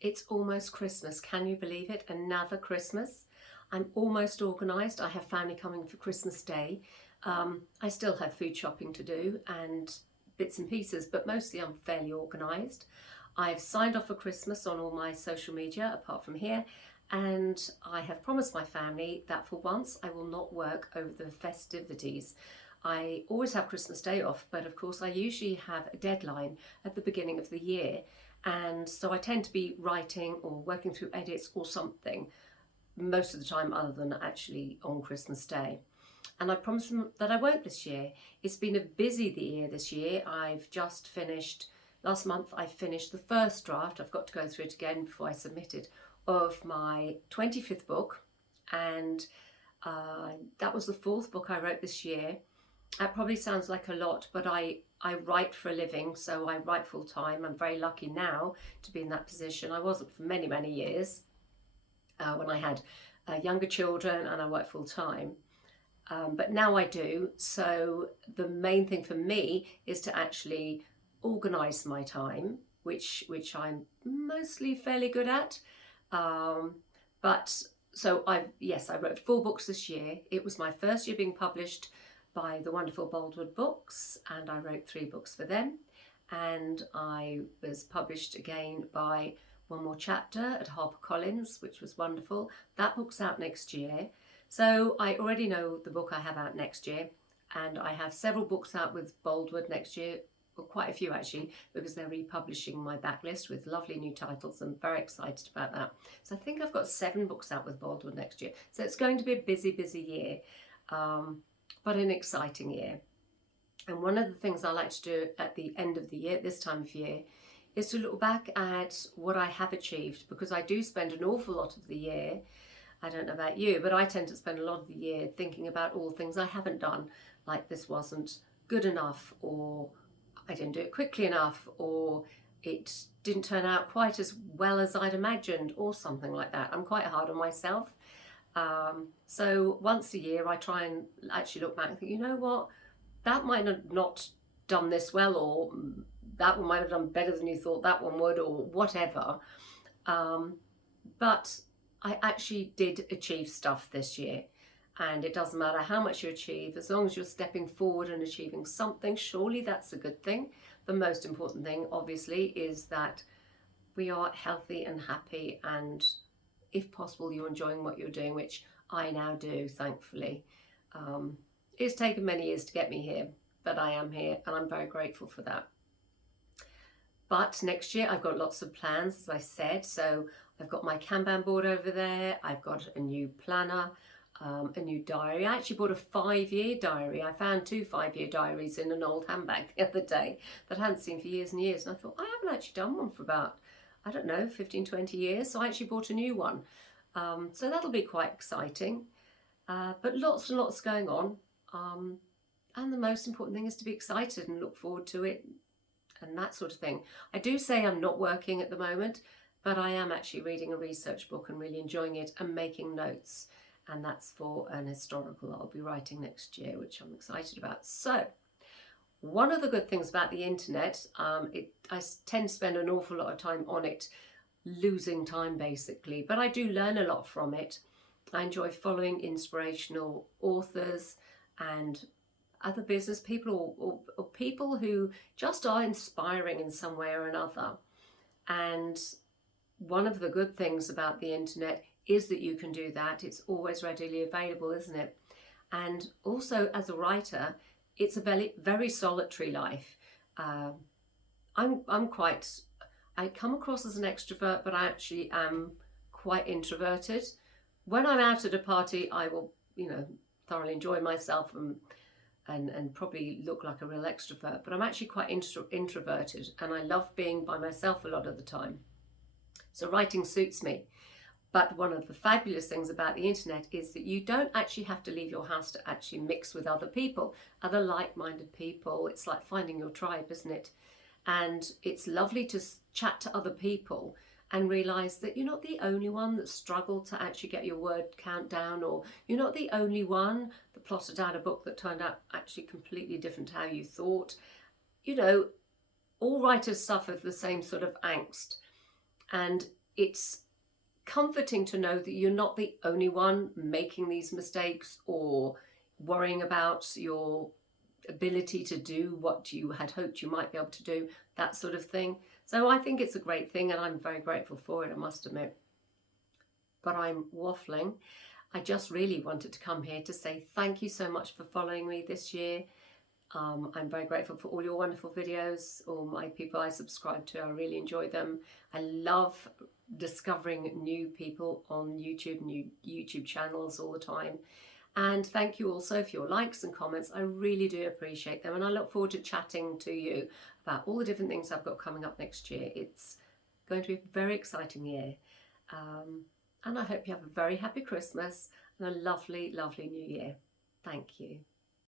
It's almost Christmas. Can you believe it? Another Christmas. I'm almost organised. I have family coming for Christmas Day. I still have food shopping to do and bits and pieces, but mostly I'm fairly organised. I've signed off for Christmas on all my social media apart from here, and I have promised my family that for once I will not work over the festivities. I always have Christmas Day off, but of course I usually have a deadline at the beginning of the year, and so I tend to be writing or working through edits or something most of the time other than actually on Christmas Day. And I promised them that I won't this year. It's been a busy year this year. I've just finished, last month I finished the first draft, I've got to go through it again before I submit it, of my 25th book, and that was the fourth book I wrote this year. That probably sounds like a lot, but I write for a living, so I write full time. I'm very lucky now to be in that position. I wasn't for many, many years when I had younger children and I worked full time. But now I do. So the main thing for me is to actually organise my time, which I'm mostly fairly good at. But so I wrote 4 books this year. It was my first year being published by the wonderful Boldwood Books, and I wrote 3 books for them. And I was published again by One More Chapter at HarperCollins, which was wonderful. That book's out next year. So I already know the book I have out next year, and I have several books out with Boldwood next year, well, quite a few actually, because they're republishing my backlist with lovely new titles. I'm very excited about that. So I think I've got 7 books out with Boldwood next year. So it's going to be a busy, busy year, but an exciting year. And one of the things I like to do at the end of the year, this time of year, is to look back at what I have achieved, because I do spend an awful lot of the year, I don't know about you, but I tend to spend a lot of the year thinking about all the things I haven't done, like this wasn't good enough, or I didn't do it quickly enough, or it didn't turn out quite as well as I'd imagined, or something like that. I'm quite hard on myself. So once a year I try and actually look back and think, you know what, that might have not done this well, or that one might have done better than you thought that one would, or whatever. But I actually did achieve stuff this year, and it doesn't matter how much you achieve, as long as you're stepping forward and achieving something, surely that's a good thing. The most important thing, obviously, is that we are healthy and happy, and if possible, you're enjoying what you're doing, which I now do, thankfully. It's taken many years to get me here, but I am here, and I'm very grateful for that. But next year I've got lots of plans, as I said. So I've got my Kanban board over there. I've got a new planner, a new diary. I actually bought a 5-year diary. I found 2 5-year diaries in an old handbag the other day that I hadn't seen for years and years. And I thought, I haven't actually done one for about, I don't know, 15, 20 years. So I actually bought a new one. So that'll be quite exciting. But lots and lots going on. And the most important thing is to be excited and look forward to it, and that sort of thing. I do say I'm not working at the moment, but I am actually reading a research book and really enjoying it and making notes. And that's for an historical I'll be writing next year, which I'm excited about. So one of the good things about the internet, I tend to spend an awful lot of time on it, losing time basically, but I do learn a lot from it. I enjoy following inspirational authors and other business people, or people who just are inspiring in some way or another. And one of the good things about the internet is that you can do that. It's always readily available, isn't it? And also, as a writer, it's a very, very solitary life. I come across as an extrovert, but I actually am quite introverted. When I'm out at a party, I will, thoroughly enjoy myself and probably look like a real extrovert, but I'm actually quite introverted, and I love being by myself a lot of the time. So writing suits me. But one of the fabulous things about the internet is that you don't actually have to leave your house to actually mix with other people, other like-minded people. It's like finding your tribe, isn't it? And it's lovely to chat to other people and realise that you're not the only one that struggled to actually get your word count down, or you're not the only one that plotted out a book that turned out actually completely different to how you thought. All writers suffer the same sort of angst. And it's comforting to know that you're not the only one making these mistakes or worrying about your ability to do what you had hoped you might be able to do, that sort of thing. So I think it's a great thing, and I'm very grateful for it, I must admit. But I'm waffling. I just really wanted to come here to say thank you so much for following me this year. I'm very grateful for all your wonderful videos, all my people I subscribe to. I really enjoy them. I love discovering new people on YouTube, new YouTube channels all the time. And thank you also for your likes and comments. I really do appreciate them. And I look forward to chatting to you about all the different things I've got coming up next year. It's going to be a very exciting year. And I hope you have a very happy Christmas and a lovely, lovely new year. Thank you.